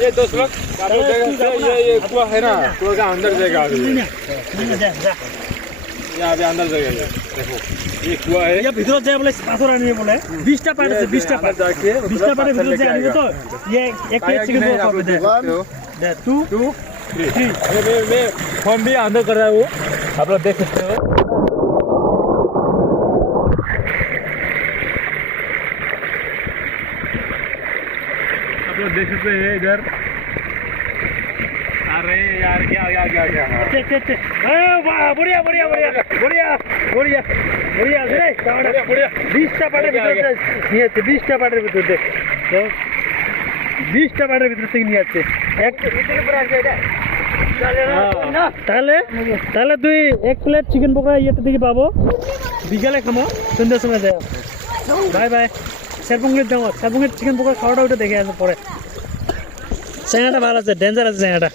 ये 10 लाख आप लोग देखो ये कुआ है ना कुआ का अंदर जाएगा अभी यहाँ पे अंदर जाएगा ये देखो ये कुआ है ये ভিতর যায় বলে পাথর আনিয়ে বলে 20টা পাট আছে 20টা পাট जाके 20টা পাটের ভিতর যায় আনিয়ে তো ये एक प्लेट चिकन आप पकड़ लोग दे देख सकते हो दे 2 2 3 मैं फोन भी अंदर कर रहा हूँ आप लोग देख सकते हो आप लोग देख सकते हैं इधर अरे यार क्या क्या क्या क्या चे चे चे ए वाह बढ़िया बढ़िया बढ़िया बढ़िया बढ़िया बढ़िया रे बढ़िया बढ़िया 20টা পাটের ভিতর নিয়ে আছে 20টা পাটের ভিতর দে 20টা পাটের ভিতর থেকে নিয়ে আছে এক তাহলে তাহলে তুই এক প্লেট চিকেন পকোড়া ইয়েটা থেকে পাবো বিকালে খামো সন্ধ্যার সময় যায় বাই বাই সেরপুঙ্গির দাম সেরপুঙ্গির চিকেন পকোড়া খাওয়াটা ওটা দেখে আসবো পরে চ্যাংড়াটা ভালো আছে ডেঞ্জার আছে চ্যাংড়াটা